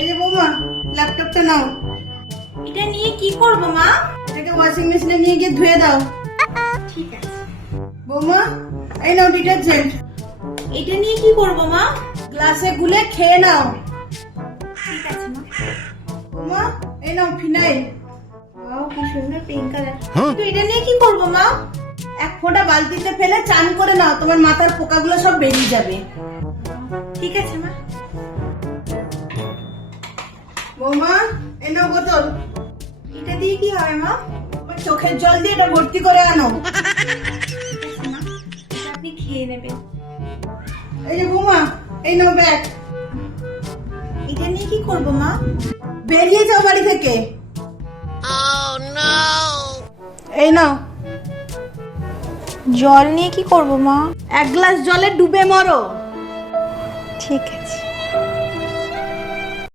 এই যে বৌমা, ল্যাপটপটা নাও। এটা নিয়ে কি করব মা? এটাকে ওয়াশিং মেশিনে নিয়ে গিয়ে ধুয়ে দাও। ঠিক আছে। বৌমা, এই নাও ডিটারজেন্ট। এটা নিয়ে কি করব মা? গ্লাসে গুলে খেয়ে নাও। ঠিক আছে মা। বৌমা, এই নাও ফিনাইল। ওয়াও, কি সুন্দর পিঙ্ক কালার। তো এটা নিয়ে কি করব মা? এক ফোঁটা বালতিতে ফেলে চান করে নাও, তোমার মাথার পোকাগুলো সব বেরিয়ে যাবে। ঠিক আছে মা। বৌমা, এই নাও বোতল। এটা দিয়ে কি হবে মা? তোমার চোখের জল দিয়ে এটা ভর্তি করে আনো। ঠিক আছে মা, এটা আপনি খেয়ে নেবেন। এই যে বৌমা, এই নাও ব্যাগ। এটা নিয়ে কি করব মা? বেরিয়ে যাও বাড়ি থেকে। এই নাও। জল নিয়ে কি করব মা? এক গ্লাস জলে ডুবে মরো। ঠিক আছে।